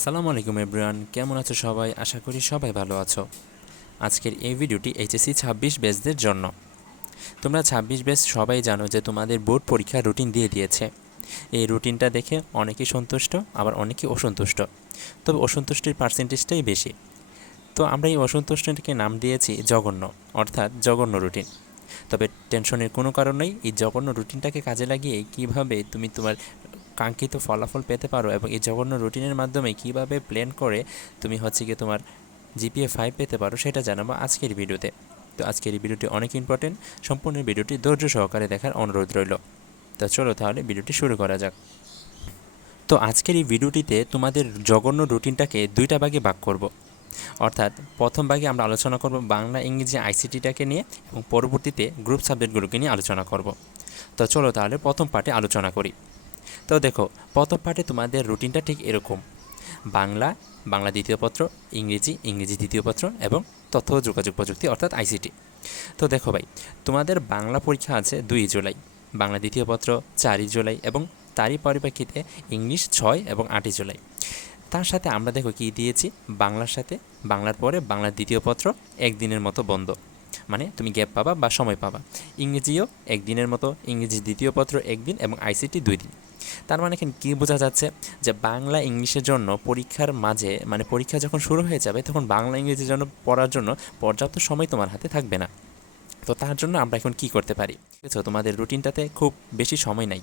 আসসালামু আলাইকুম এভরিওয়ান, কেমন আছো সবাই? আশা করি সবাই ভালো আছো। আজকের এই ভিডিওটি এইচএসসি 26 ব্যাচদের জন্য। তোমরা 26 ব্যাচ সবাই জানো যে তোমাদের বোর্ড পরীক্ষার রুটিন দিয়ে দিয়েছে। এই রুটিনটা দেখে অনেকেই সন্তুষ্ট, আবার অনেকেই অসন্তুষ্ট। তবে অসন্তুষ্টির পার্সেন্টেজটাই বেশি। তো আমরা এই অসন্তুষ্টটিকে নাম দিয়েছি জঘন্য, অর্থাৎ জঘন্য রুটিন। তবে টেনশনের কোনো কারণ নেই। এই জঘন্য রুটিনটাকে কাজে লাগিয়ে কিভাবে তুমি তোমার কাঙ্ক্ষিত ফলাফল পেতে পারো এবং এই জঘন্য রুটিনের মাধ্যমে কিভাবে প্ল্যান করে তুমি তোমার জিপিএ 5 পেতে পারো সেটা জানাবো আজকের ভিডিওতে। তো আজকের এই ভিডিওটি অনেক ইম্পর্টেন্ট, সম্পূর্ণ ভিডিওটি ধৈর্য সহকারে দেখার অনুরোধ রইল। তো চলো তাহলে ভিডিওটি শুরু করা যাক। তো আজকের এই ভিডিওটিতে তোমাদের জঘন্য রুটিনটাকে দুইটা ভাগে ভাগ করব। অর্থাৎ প্রথম ভাগে আমরা আলোচনা করব বাংলা ইংরেজি আইসিটিটাকে নিয়ে, এবং পরবর্তীতে গ্রুপ সাবজেক্টগুলোকে নিয়ে আলোচনা করব। তো চলো তাহলে প্রথম পার্টে আলোচনা করি। তো দেখো, প্রথম পার্টে তোমাদের রুটিনটা ঠিক এরকম: বাংলা, বাংলা দ্বিতীয় পত্র; ইংরেজি, ইংরেজি দ্বিতীয় পত্র; এবং তথ্য ও যোগাযোগ প্রযুক্তি অর্থাৎ আইসিটি। তো দেখো ভাই, তোমাদের বাংলা পরীক্ষা আছে 2 জুলাই, বাংলা দ্বিতীয় পত্র 4 জুলাই, এবং তারই পরিপ্রেক্ষিতে ইংলিশ 6 এবং 8 জুলাই। তার সাথে আমরা দেখো কী দিয়েছি, বাংলার সাথে বাংলার পরে বাংলার দ্বিতীয় পত্র একদিনের মতো বন্ধ, মানে তুমি গ্যাপ পাবা বা সময় পাবা। ইংরেজিও একদিনের মতো, ইংরেজি দ্বিতীয় পত্র একদিন এবং আইসিটি 2 দিন। তার মানে এখানে কী বোঝা যাচ্ছে, যে বাংলা ইংলিশের জন্য পরীক্ষার মাঝে, মানে পরীক্ষা যখন শুরু হয়ে যাবে তখন বাংলা ইংরেজির জন্য পড়ার জন্য পর্যাপ্ত সময় তোমার হাতে থাকবে না। তো তার জন্য আমরা এখন কি করতে পারি, বুঝেছো? তোমাদের রুটিনটাতে খুব বেশি সময় নাই,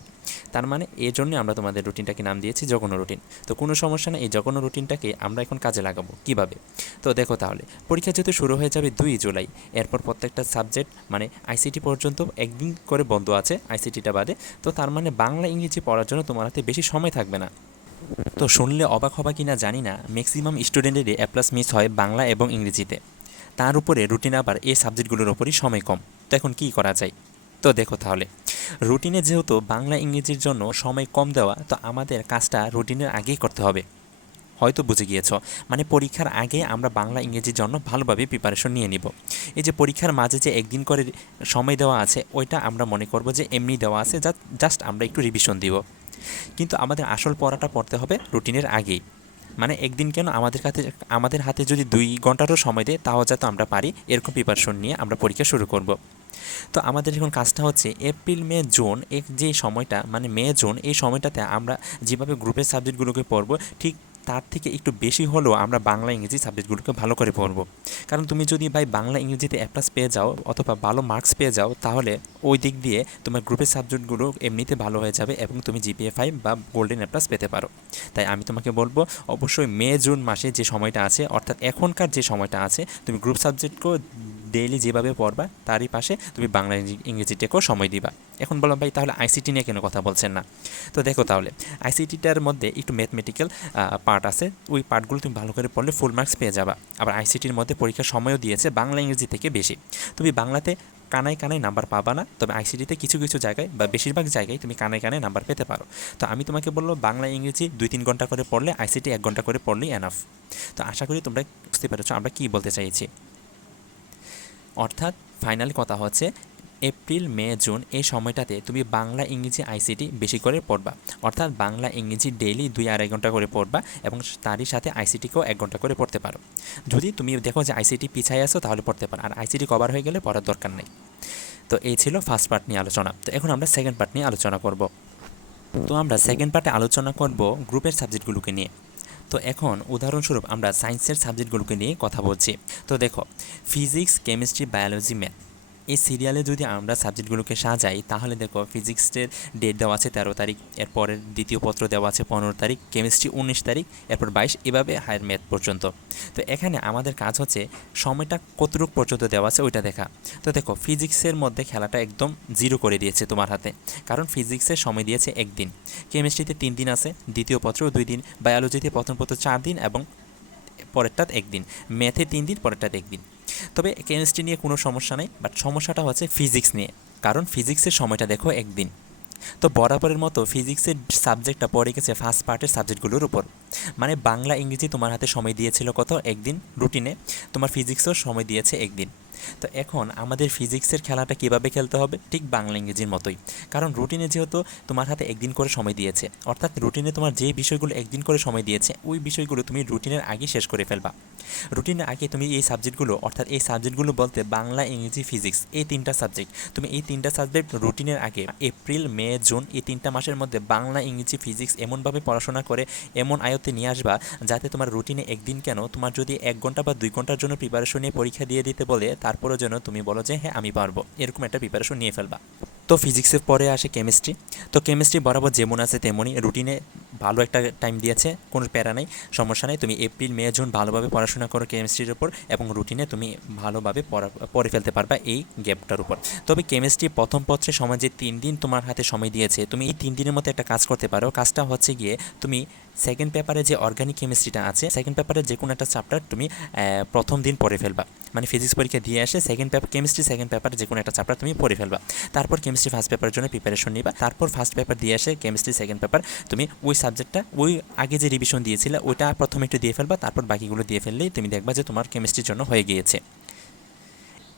তার মানে এর জন্য আমরা তোমাদের রুটিনটাকে নাম দিয়েছি জঘন্য রুটিন। তো কোনো সমস্যা নেই, এই জঘন্য রুটিনটাকে আমরা এখন কাজে লাগাবো কিভাবে। তো দেখো তাহলে, পরীক্ষা যেহেতু শুরু হয়ে যাবে 2 জুলাই, এরপর প্রত্যেকটা সাবজেক্ট মানে আইসিটি পর্যন্ত একদিন করে বন্ধ আছে, আইসিটিটা বাদে। তো তার মানে বাংলা ইংরেজি পড়ার জন্য তোমার হাতে বেশি সময় থাকবে না। তো শুনলে অবাক হবা কি না জানি না, ম্যাক্সিমাম স্টুডেন্টেরই এ প্লাস মিস হয় বাংলা এবং ইংরেজিতে। তার উপরে রুটিন আবার এই সাবজেক্টগুলোর ওপরই সময় কম। তো এখন কী করা যায়? তো দেখো তাহলে, রুটিনে যেহেতু বাংলা ইংরেজির জন্য সময় কম দেওয়া, তো আমাদের কাজটা রুটিনের আগেই করতে হবে। হয়তো বুঝে গিয়েছ, মানে পরীক্ষার আগে আমরা বাংলা ইংরেজির জন্য ভালোভাবে প্রিপারেশন নিয়ে নিব। এই যে পরীক্ষার মাঝে যে একদিন করে সময় দেওয়া আছে, ওইটা আমরা মনে করব যে এমনি দেওয়া আছে, জাস্ট আমরা একটু রিভিশন দিব। কিন্তু আমাদের আসল পড়াটা পড়তে হবে রুটিনের আগেই। মানে একদিন কেন, আমাদের হাতে যদি 2 ঘন্টারও সময় দেয় তাও যাতে আমরা পারি, এরকম প্রিপারেশন নিয়ে আমরা পরীক্ষা শুরু করব। তো আমাদের এখন কাজটা হচ্ছে এপ্রিল মে জুন যে সময়টা, মানে মে জুন, এই সময়টাতে আমরা যেভাবে গ্রুপের সাবজেক্টগুলোকে পড়ব, ঠিক তার থেকে একটু বেশি হলেও আমরা বাংলা ইংরেজি সাবজেক্টগুলোকে ভালো করে পড়ব। কারণ তুমি যদি ভাই বাংলা ইংরেজিতে এ প্লাস পেয়ে যাও অথবা ভালো মার্কস পেয়ে যাও, তাহলে ওই দিক দিয়ে তোমার গ্রুপের সাবজেক্টগুলো এমনিতে ভালো হয়ে যাবে এবং তুমি জিপিএ 5 বা গোল্ডেন এ প্লাস পেতে পারো। তাই আমি তোমাকে বলবো, অবশ্যই মে জুন মাসে যে সময়টা আছে, অর্থাৎ এখনকার যে সময়টা আছে, তুমি গ্রুপ সাবজেক্টকেও ডেইলি যেভাবে পড়বা তারই পাশে তুমি বাংলা ইংরেজিটাকেও সময় দিবা। এখন বলো ভাই, তাহলে আইসিটি নিয়ে কেন কথা বলছেন না? তো দেখো তাহলে, আইসিটিটার মধ্যে একটু ম্যাথমেটিক্যাল পার্ট আছে, ওই পার্টগুলো তুমি ভালো করে পড়লে ফুল মার্কস পেয়ে যাবা। আবার আইসিটির মধ্যে পরীক্ষার সময়ও দিয়েছে বাংলা ইংরেজি থেকে বেশি। তুমি বাংলাতে কানায় কানায় নাম্বার পাবা না, তবে আইসিটিতে কিছু কিছু জায়গায় বা বেশিরভাগ জায়গায় তুমি কানায় কানায় নাম্বার পেতে পারো। তো আমি তোমাকে বলবো, বাংলা ইংরেজি 2-3 ঘন্টা করে পড়লে, আইসিটি 1 ঘন্টা করে পড়লেই এনাফ। তো আশা করি তোমরা বুঝতে পেরেছো আমরা কী বলতে চাইছি। অর্থাৎ ফাইনাল কথা হচ্ছে, এপ্রিল মে জুন এই সময়টাতে তুমি বাংলা ইংরেজি আইসিটি বেশি করে পড়বা। অর্থাৎ বাংলা ইংরেজি ডেইলি 2-2.5 ঘন্টা করে পড়বা, এবং তারই সাথে আইসিটিকেও 1 ঘন্টা করে পড়তে পারো। যদি তুমি দেখো যে আইসিটি পিছায় আসো তাহলে পড়তে পারো, আর আইসিটি কভার হয়ে গেলে পড়ার দরকার নেই। তো এই ছিল ফার্স্ট পার্ট নিয়ে আলোচনা। তো এখন আমরা সেকেন্ড পার্ট নিয়ে আলোচনা করব। তো আমরা সেকেন্ড পার্টে আলোচনা করব গ্রুপের সাবজেক্টগুলোকে নিয়ে। তো এখন উদাহরণস্বরূপ আমরা সায়েন্সের সাবজেক্টগুলোকে নিয়ে কথা বলছি। তো দেখো, ফিজিক্স, কেমিস্ট্রি, বায়োলজি, ম্যাথ, এই সিরিয়ালে যদি আমরা সাবজেক্টগুলোকে সাজাই, তাহলে দেখো ফিজিক্সের ডেট দেওয়া আছে 13 তারিখ, এরপরের দ্বিতীয় পত্র দেওয়া আছে 15 তারিখ, কেমিস্ট্রি 19 তারিখ, এরপর 22, এভাবে হায়ার ম্যাথ পর্যন্ত। তো এখানে আমাদের কাজ হচ্ছে সময়টা কতটুকু পর্যন্ত দেওয়া আছে ওইটা দেখা। তো দেখো, ফিজিক্সের মধ্যে খেলাটা একদম জিরো করে দিয়েছে তোমার হাতে, কারণ ফিজিক্সের সময় দিয়েছে 1 দিন, কেমিস্ট্রিতে 3 দিন আছে, দ্বিতীয় পত্র 2 দিন, বায়োলজিতে প্রথম পত্র 4 দিন এবং পরেরটাত 1 দিন, ম্যাথে 3 দিন, পরেরটাত 1 দিন। তবে কেমিস্ট্রি নিয়ে কোনো সমস্যা নেই, বাট সমস্যাটা হচ্ছে ফিজিক্স নিয়ে, কারণ ফিজিক্সের সময়টা দেখো 1 দিন। তো বরাবরের মতো ফিজিক্সের সাবজেক্টটা পড়ে গেছে ফার্স্ট পার্টের সাবজেক্টগুলোর উপর। মানে বাংলা ইংরেজি তোমার হাতে সময় দিয়েছিল কত? 1 দিন রুটিনে, তোমার ফিজিক্সও সময় দিয়েছে 1 দিন। তো এখন আমাদের ফিজিক্সের খেলাটা কীভাবে খেলতে হবে, ঠিক বাংলা ইংরেজির মতোই। কারণ রুটিনে যেহেতু তোমার হাতে একদিন করে সময় দিয়েছে, অর্থাৎ রুটিনে তোমার যে বিষয়গুলো একদিন করে সময় দিয়েছে ওই বিষয়গুলো তুমি রুটিনের আগে শেষ করে ফেলবা। রুটিনের আগে তুমি এই সাবজেক্টগুলো, অর্থাৎ এই সাবজেক্টগুলো বলতে বাংলা, ইংরেজি, ফিজিক্স, এই তিনটা সাবজেক্ট, তুমি এই তিনটা সাবজেক্ট রুটিনের আগে এপ্রিল, মে, জুন এই তিনটা মাসের মধ্যে বাংলা, ইংরেজি, ফিজিক্স এমনভাবে পড়াশোনা করে এমন আয়ত্তে নিয়ে আসবা যাতে তোমার রুটিনে একদিন কেন, তোমার যদি 1 ঘন্টা বা 2 ঘন্টার জন্য প্রিপারেশন নিয়ে পরীক্ষা দিয়ে দিতে বলে, তারপরেও যেন তুমি বলো যে হ্যাঁ আমি পারবো, এরকম একটা প্রিপারেশন নিয়ে ফেলবা। তো ফিজিক্সের পরে আসে কেমিস্ট্রি। তো কেমিস্ট্রি বরাবর যেমন আছে তেমনই, রুটিনে ভালো একটা টাইম দিয়েছে, কোনো প্যারা নেই, সমস্যা নেই। তুমি এপ্রিল, মে, জুন ভালোভাবে পড়াশোনা করো কেমিস্ট্রির উপর, এবং রুটিনে তুমি ভালোভাবে পড়ে ফেলতে পারবা এই গ্যাপটার উপর। তবে কেমিস্ট্রি প্রথম পত্রে সময় যে 3 দিন তোমার হাতে সময় দিয়েছে, তুমি এই 3 দিনের মধ্যে একটা কাজ করতে পারো। কাজটা হচ্ছে গিয়ে তুমি সেকেন্ড পেপারে যে অর্গানিক কেমিস্ট্রিটা আছে, সেকেন্ড পেপারে যে কোনো একটা চ্যাপ্টার তুমি প্রথম দিন পড়ে ফেলবা। মানে ফিজিক্স পরীক্ষা দিয়ে আসে সেকেন্ড পেপার কেমিস্ট্রি, সেকেন্ড পেপারে যে কোনো একটা চ্যাপ্টার তুমি পড়ে ফেলবা। তারপর কেমিস্ট্রি ফার্স্ট পেপারের জন্য প্রিপারেশন নিবা। তারপর ফার্স্ট পেপার দিয়ে আসে কেমিস্ট্রি সেকেন্ড পেপার, তুমি ওই সাবজেক্টটা ওই আগে যে রিভিশন দিয়েছিলে ওইটা প্রথমে একটু দিয়ে ফেলবা, তারপর বাকিগুলো দিয়ে ফেললেই তুমি দেখবা যে তোমার কেমিস্ট্রির জন্য হয়ে গিয়েছে।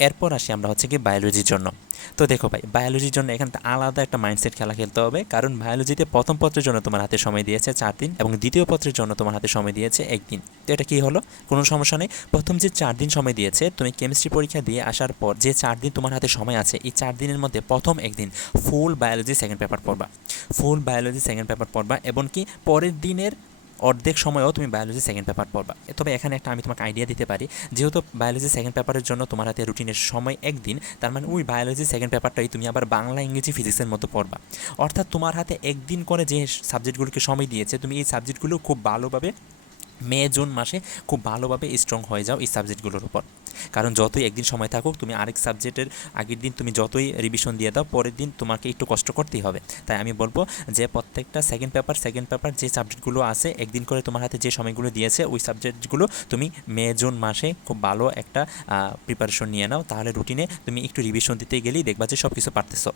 এরপর আসি আমরা হচ্ছে কি বায়োলজির জন্য। তো দেখো ভাই, বায়োলজির জন্য এখানে আলাদা একটা মাইন্ডসেট খেলা খেলতে হবে, কারণ বায়োলজিতে প্রথম পত্রের জন্য তোমার হাতে সময় দিয়েছে 4 দিন এবং দ্বিতীয় পত্রের জন্য তোমার হাতে সময় দিয়েছে 1 দিন। তো এটা কী হলো, কোনো সমস্যা নেই। প্রথম যে 4 দিন সময় দিয়েছে, তুমি কেমিস্ট্রি পরীক্ষা দিয়ে আসার পর যে 4 দিন তোমার হাতে সময় আছে, এই 4 দিনের মধ্যে প্রথম 1 দিন ফুল বায়োলজি সেকেন্ড পেপার পড়বা, ফুল বায়োলজি সেকেন্ড পেপার পড়বা, এবং কি পরের দিনের অর্ধেক সময়ও তুমি বায়োলজি সেকেন্ড পেপার পড়বা। তবে এখানে একটা আমি তোমাকে আইডিয়া দিতে পারি, যেহেতু বায়োলজি সেকেন্ড পেপারের জন্য তোমার হাতে রুটিনের সময় 1 দিন, তার মানে ওই বায়োলজি সেকেন্ড পেপারটাই তুমি আবার বাংলা, ইংরেজি, ফিজিক্সের মতো পড়বা। অর্থাৎ তোমার হাতে 1 দিন করে যে সাবজেক্টগুলোকে সময় দিয়েছে, তুমি এই সাবজেক্টগুলো খুব ভালোভাবে মে, জুন মাসে খুব ভালোভাবে স্ট্রং হয়ে যাও এই সাবজেক্টগুলোর উপর। কারণ যতই একদিন সময় থাকুক, তুমি আরেক সাবজেক্টের আগের দিন তুমি যতই রিভিশন দিয়ে দাও, পরের দিন তোমাকে একটু কষ্ট করতেই হবে। তাই আমি বলবো যে প্রত্যেকটা সেকেন্ড পেপার যে সাবজেক্টগুলো আছে, একদিন করে তোমার হাতে যে সময়গুলো দিয়েছে ওই সাবজেক্টগুলো তুমি মে, জুন মাসে খুব ভালো একটা প্রিপারেশন নিয়ে নাও, তাহলে রুটিনে তুমি একটু রিভিশন দিতে গেলেই দেখবা যে সব কিছু পারতেছো।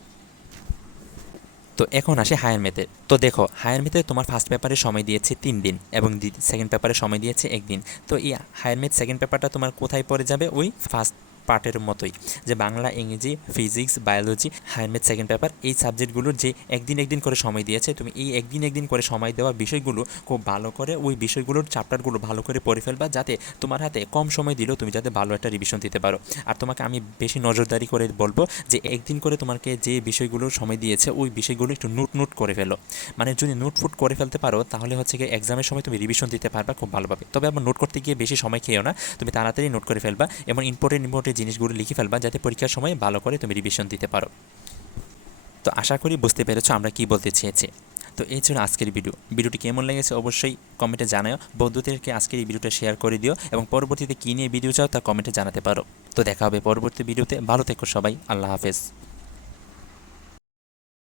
তো এখন আসে হায়ার ম্যাথে। তো দেখো, হায়ার ম্যাথে তোমার ফার্স্ট পেপারে সময় দিয়েছে 3 দিন এবং সেকেন্ড পেপারে সময় দিয়েছে 1 দিন। তো এই হায়ার ম্যাথ সেকেন্ড পেপারটা তোমার কোথায় পড়ে যাবে, ওই ফার্স্ট পার্টের মতোই, যে বাংলা, ইংরেজি, physics, biology, higher math second paper, এই সাবজেক্টগুলোর যে একদিন করে সময় দিয়েছে, তুমি এই একদিন করে সময় দেওয়া বিষয়গুলো খুব ভালো করে ওই বিষয়গুলোর চ্যাপ্টারগুলো ভালো করে পড়ে ফেলবা, যাতে তোমার হাতে কম সময় দিলেও তুমি যাতে ভালো একটা রিভিশন দিতে পারো। আর তোমাকে আমি বেশি নজরদারি করে বলবো যে একদিন করে তোমাকে যে বিষয়গুলোর সময় দিয়েছে ওই বিষয়গুলো একটু নোট করে ফেলো। মানে যদি নোট করে ফেলতে পারো, তাহলে হচ্ছে গিয়ে এক্সামের সময় তুমি রিভিশন দিতে পারবা খুব ভালোভাবে। তবে আবার নোট করতে গিয়ে বেশি সময় খেয়েও না, তুমি তাড়াতাড়ি নোট করে ফেলবা এবং ইম্পর্টেন্ট জিনিসগুলো লিখে ফেলবা, যাতে পরীক্ষার সময় ভালো করে তুমি রিভিশন দিতে পারো। তো আশা করি বুঝতে পেরেছো আমরা কি বলতে চেয়েছি। তো এই ছিল আজকের ভিডিওটি কেমন লেগেছে অবশ্যই কমেন্টে জানাও, বন্ধুদেরকে আজকের এই ভিডিওটা শেয়ার করে দিও এবং পরবর্তীতে কী নিয়ে ভিডিও চাও তা কমেন্টে জানাতে পারো। তো দেখা হবে পরবর্তী ভিডিওতে, ভালো থেকো সবাই, আল্লাহ হাফেজ।